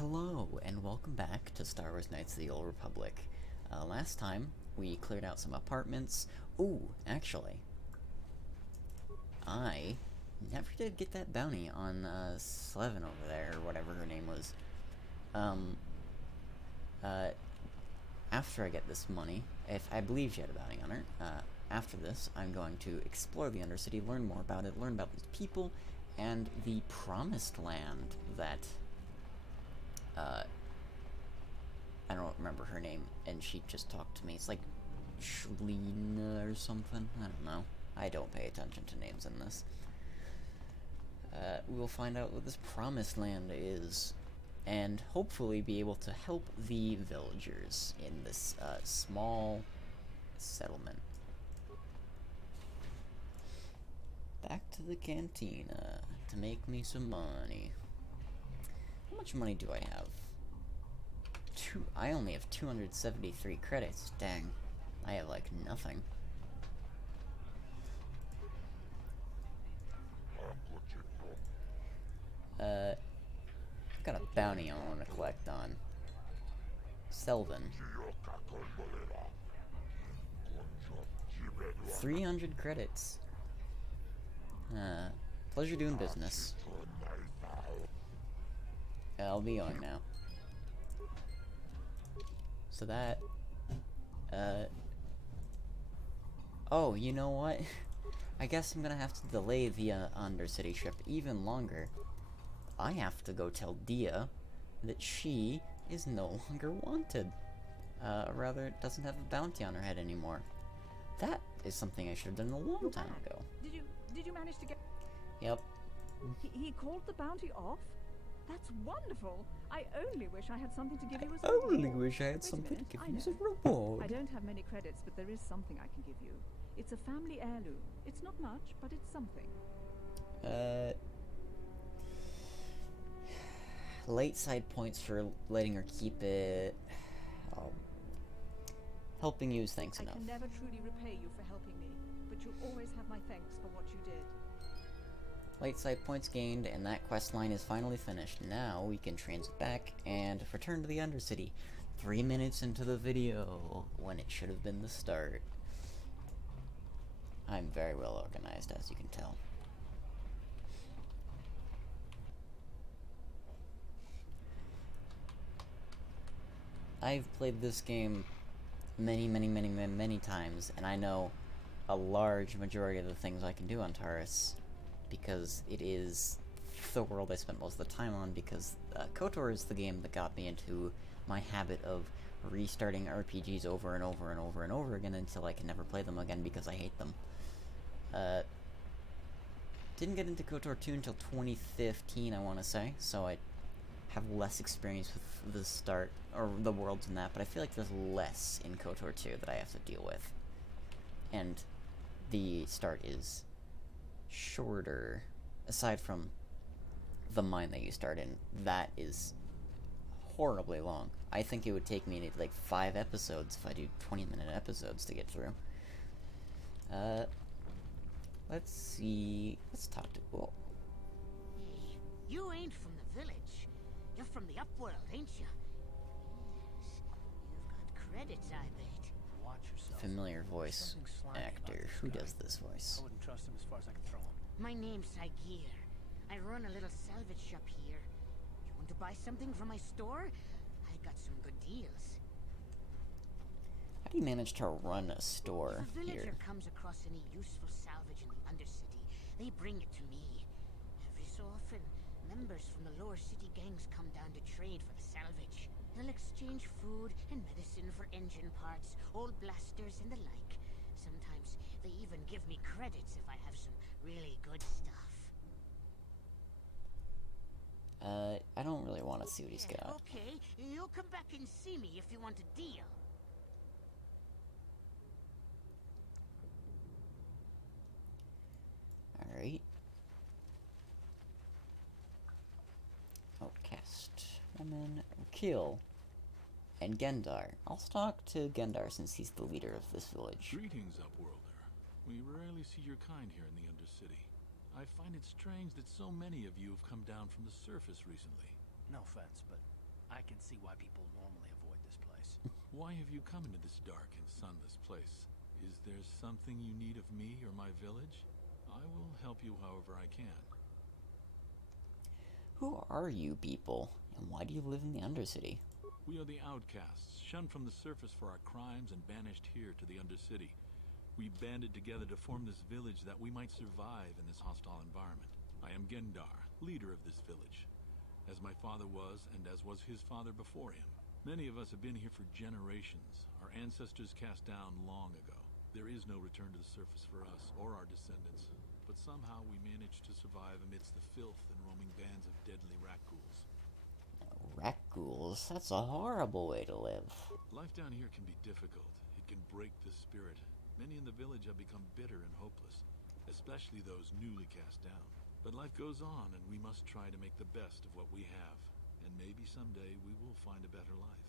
Hello, and welcome back to Star Wars Knights of the Old Republic. Last time, we cleared out some apartments. Ooh, actually, I never did get that bounty on Slevin over there, or whatever her name was. After I get this money, if I believe she had a bounty on her, after this, I'm going to explore the Undercity, learn more about it, learn about these people, and the Promised Land that I don't remember her name, and she just talked to me. It's like Shlina or something. I don't know. I don't pay attention to names in this. We will find out what this Promised Land is, and hopefully be able to help the villagers in this small settlement. Back to the cantina to make me some money. How much money do I have? I only have 273 credits. Dang. I have like nothing. I've got a bounty I want to collect on Selvin. 300 credits. Pleasure doing business. I'll be going now. So that, oh, you know what? I guess I'm gonna have to delay the Undercity trip even longer. I have to go tell Dia that she is no longer wanted. Rather, doesn't have a bounty on her head anymore. That is something I should have done a long time ago. Did you manage to get... Yep. He called the bounty off? That's wonderful. I only wish I had something to give you as a I only reward. wish I had something to give you as a reward. I don't have many credits, but there is something I can give you. It's a family heirloom. It's not much, but it's something. Late side points for letting her keep it. Helping you is thanks enough. I can never truly repay you for helping me, but you'll always have my thanks for what you did. Late side points gained, and that quest line is finally finished. Now we can transit back and return to the Undercity. 3 minutes into the video, when it should have been the start. I'm very well organized, as you can tell. I've played this game many times, and I know a large majority of the things I can do on Taurus, because it is the world I spent most of the time on, because KOTOR is the game that got me into my habit of restarting RPGs over and over again until I can never play them again because I hate them. Didn't get into KOTOR 2 until 2015, I want to say, so I have less experience with the start, or the worlds in that, but I feel like there's less in KOTOR 2 that I have to deal with. And the start is shorter, aside from the mine that you start in. That is horribly long. I think it would take me like 5 episodes if I do 20-minute episodes to get through. Let's see. Let's talk to... Whoa. Hey, you ain't from the village. You're from the upworld, ain't you? Yes. You've got credits, I bet. Watch yourself. Familiar voice actor. Who does this voice? I wouldn't trust him as far as I could throw him. My name's Saigir. I run a little salvage shop here. You want to buy something from my store? I got some good deals. How do you manage to run a store If a villager here? comes across any useful salvage in the Undercity, they bring it to me. Every so often, members from the lower city gangs come down to trade for the salvage. They'll exchange food and medicine for engine parts, old blasters and the like. Sometimes they even give me credits if I have some really good stuff. I don't really want to see what he's got. Okay, you'll come back and see me if you want a deal. Alright. Outcast. Woman. Kill. And Gendar. I'll talk to Gendar since he's the leader of this village. Greetings, Upworlder. We rarely see your kind here in the Undercity. I find it strange that so many of you have come down from the surface recently. No offense, but I can see why people normally avoid this place. Why have you come into this dark and sunless place? Is there something you need of me or my village? I will help you however I can. Who are you people, and why do you live in the Undercity? We are the outcasts, shunned from the surface for our crimes and banished here to the Undercity. We banded together to form this village that we might survive in this hostile environment. I am Gendar, leader of this village, as my father was and as was his father before him. Many of us have been here for generations, our ancestors cast down long ago. There is no return to the surface for us or our descendants, but somehow we managed to survive amidst the filth and roaming bands of deadly rat-ghouls. Rat-ghouls? That's a horrible way to live. Life down here can be difficult. It can break the spirit. Many in the village have become bitter and hopeless, especially those newly cast down. But life goes on, and we must try to make the best of what we have. And maybe someday we will find a better life.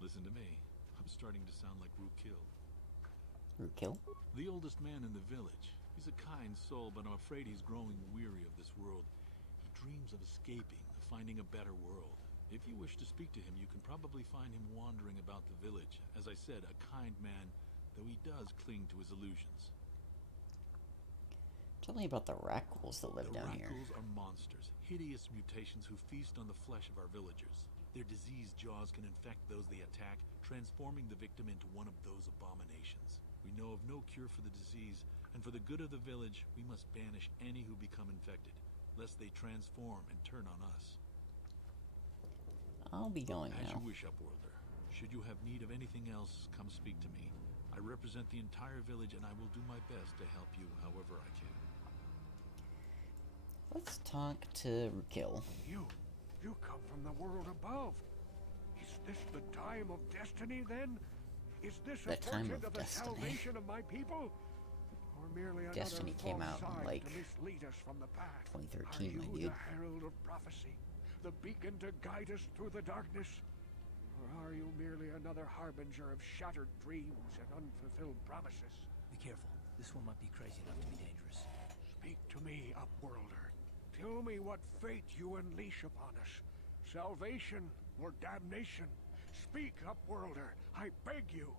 Listen to me. I'm starting to sound like Rukil. Rukil? The oldest man in the village. He's a kind soul, but I'm afraid he's growing weary of this world. He dreams of escaping, of finding a better world. If you wish to speak to him, you can probably find him wandering about the village. As I said, a kind man, though he does cling to his illusions. Tell me about the rat-ghouls that live down here. The rat-ghouls are monsters, hideous mutations who feast on the flesh of our villagers. Their diseased jaws can infect those they attack, transforming the victim into one of those abominations. We know of no cure for the disease, and for the good of the village, we must banish any who become infected, lest they transform and turn on us. I'll be going As now. you wish, Upworlder. Should you have need of anything else, come speak to me. I represent the entire village, and I will do my best to help you however I can. Let's talk to Rukil. You come from the world above. Is this the time of destiny, then? Is this The a time portent of of the destiny. salvation of my people? Or merely another Destiny came false out in, sign like, to mislead us from the path? 2013, Are you my dude. the herald of prophecy, the beacon to guide us through the darkness? Or are you merely another harbinger of shattered dreams and unfulfilled promises? Be careful. This one might be crazy enough to be dangerous. Speak to me, Upworlder. Tell me what fate you unleash upon us. Salvation or damnation? Speak, Upworlder. I beg you.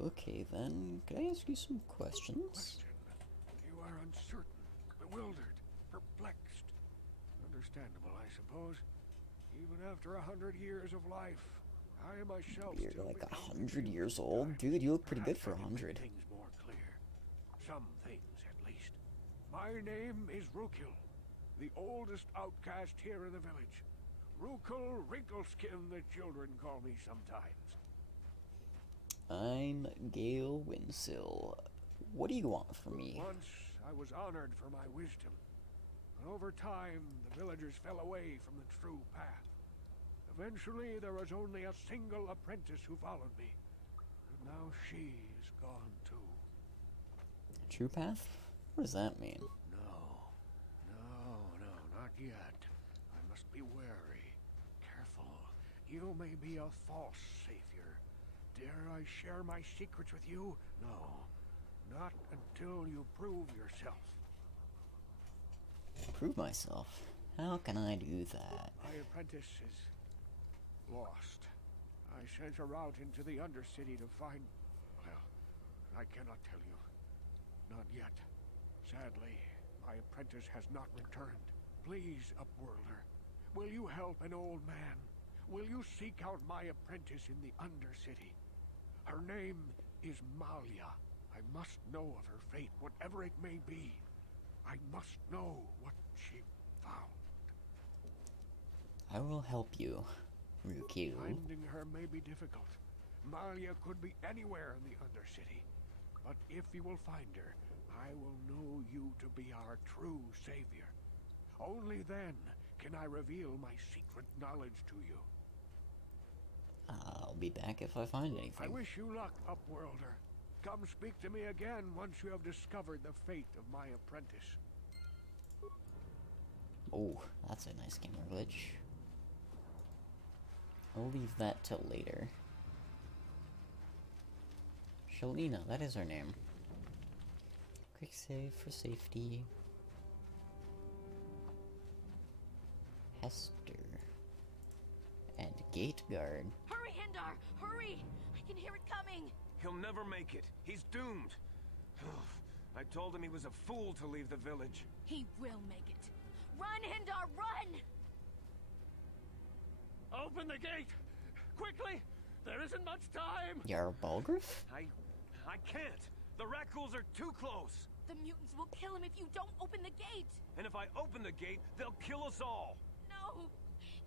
Okay then. Could I ask you some questions? Question. You are uncertain, bewildered, perplexed. Understandable, I suppose. Even after 100 years of life, I myself You're still like become 100 confused years at old? times. Dude, you look pretty good Perhaps for I can make 100. Things more clear. Some things, at least. My name is Rukil, the oldest outcast here in the village. Rukil Wrinkleskin, the children call me sometimes. I'm Gale Winsill. What do you want from me? Once I was honored for my wisdom, but over time the villagers fell away from the true path. Eventually there was only a single apprentice who followed me, and now she is gone too. True path? What does that mean? No, not yet. I must be wary, careful. You may be a false savior. Dare I share my secrets with you? No, not until you prove yourself. Prove myself? How can I do that? My apprentice is lost. I sent her out into the Undercity to find... Well, I cannot tell you. Not yet. Sadly, my apprentice has not returned. Please, Upworlder, will you help an old man? Will you seek out my apprentice in the Undercity? Her name is Malia. I must know of her fate, whatever it may be. I must know what she found. I will help you, Rukil. Finding her may be difficult. Malia could be anywhere in the Undercity. But if you will find her, I will know you to be our true savior. Only then can I reveal my secret knowledge to you. I'll be back if I find anything. I wish you luck, Upworlder. Come speak to me again once you have discovered the fate of my apprentice. Oh, that's a nice gamer glitch. I'll leave that till later. Shalina, that is her name. Quick save for safety. Chester. And gate guard. Hurry, Hindar! Hurry! I can hear it coming! He'll never make it. He's doomed. I told him he was a fool to leave the village. He will make it. Run, Hindar, run! Open the gate! Quickly! There isn't much time! Jarl Balgruuf? I can't! The rat ghouls are too close! The mutants will kill him if you don't open the gate! And if I open the gate, they'll kill us all! No!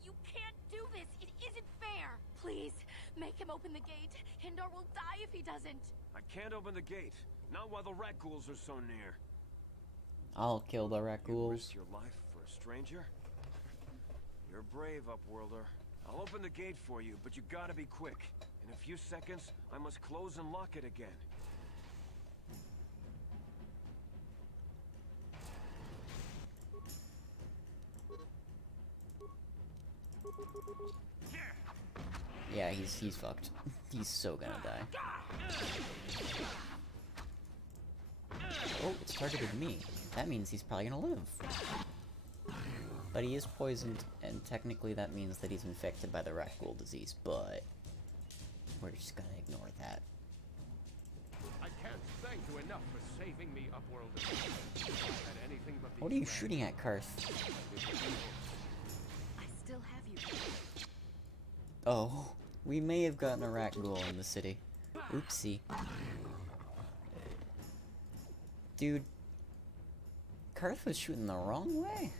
You can't do this! It isn't fair! Please, make him open the gate. Hindar will die if he doesn't. I can't open the gate. Not while the rat ghouls are so near. I'll kill the rat You ghouls. risk your life for a stranger? You're brave, Upworlder. I'll open the gate for you, but you gotta be quick. In a few seconds, I must close and lock it again. Yeah, he's fucked. He's so gonna die. Oh, it's targeted me. That means he's probably gonna live. But he is poisoned, and technically that means that he's infected by the rat ghoul disease, but we're just gonna ignore that. I can't thank you enough for saving me, Upworlder. Had anything but What are you shooting at, Karth? I still have you. Oh, we may have gotten a rat ghoul in the city. Oopsie. Dude, Karth was shooting the wrong way.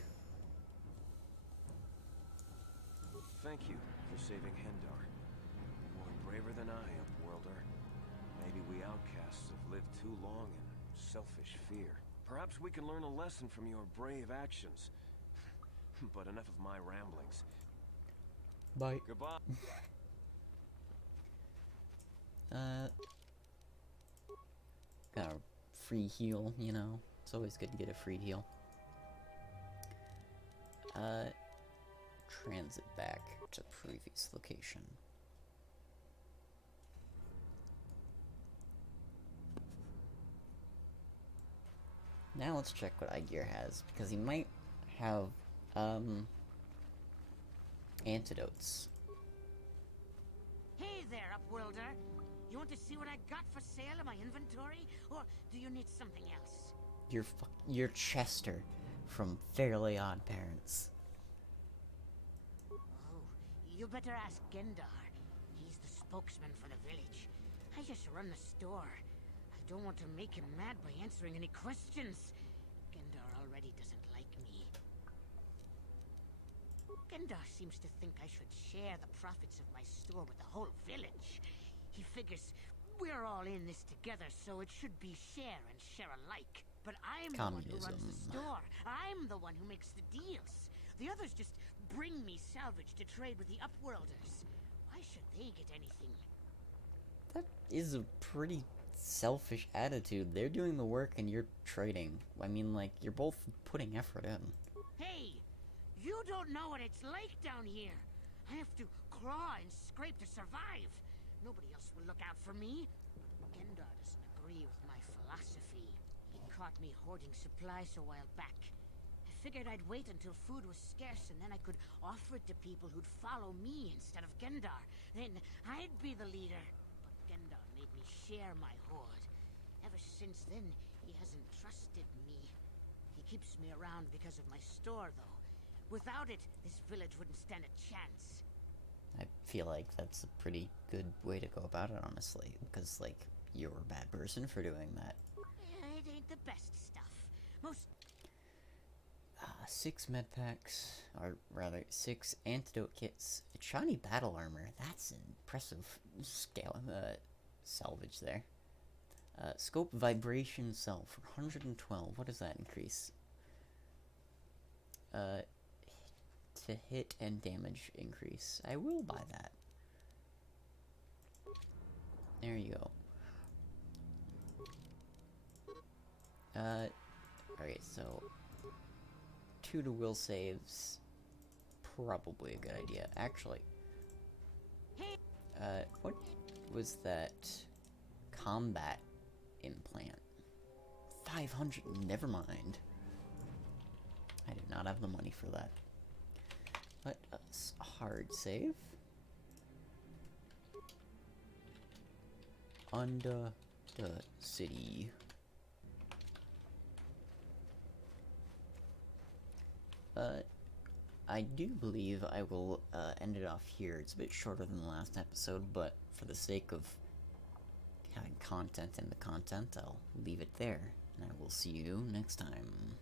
Thank you for saving Hendar. You were braver than I, Upworlder. Maybe we outcasts have lived too long in selfish fear. Perhaps we can learn a lesson from your brave actions. But enough of my ramblings. Bye. Goodbye. Got a free heal, you know. It's always good to get a free heal. Transit back to previous location. Now let's check what Igear has, because he might have, antidotes. Hey there, Upworlder. You want to see what I got for sale in my inventory? Or do you need something else? You're Chester from Fairly Odd Parents. Oh, you better ask Gendar. He's the spokesman for the village. I just run the store. I don't want to make him mad by answering any questions. Gendar already doesn't like me. Gendar seems to think I should share the profits of my store with the whole village. He figures we're all in this together, so it should be share and share alike. But I'm the one who runs the store. I'm the one who makes the deals. The others just bring me salvage to trade with the Upworlders. Why should they get anything? That is a pretty selfish attitude. They're doing the work and you're trading. I mean, like, you're both putting effort in. Hey! You don't know what it's like down here. I have to claw and scrape to survive. Nobody else will look out for me. Gendar doesn't agree with my philosophy. He caught me hoarding supplies a while back. I figured I'd wait until food was scarce and then I could offer it to people who'd follow me instead of Gendar. Then I'd be the leader. But Gendar made me share my hoard. Ever since then, he hasn't trusted me. He keeps me around because of my store, though. Without it, this village wouldn't stand a chance. I feel like that's a pretty good way to go about it, honestly. Because, like, you're a bad person for doing that. It ain't the best stuff. Most... 6 med packs, or rather, 6 antidote kits. Shiny battle armor. That's an impressive scale salvage there. Scope vibration cell for 112. What does that increase? To hit and damage increase. I will buy that. There you go. Alright, so 2 to will saves. Probably a good idea. Actually, what was that combat implant? 500, never mind. I did not have the money for that. Let us hard save. Under the city. I do believe I will end it off here. It's a bit shorter than the last episode, but for the sake of having content in the content, I'll leave it there. And I will see you next time.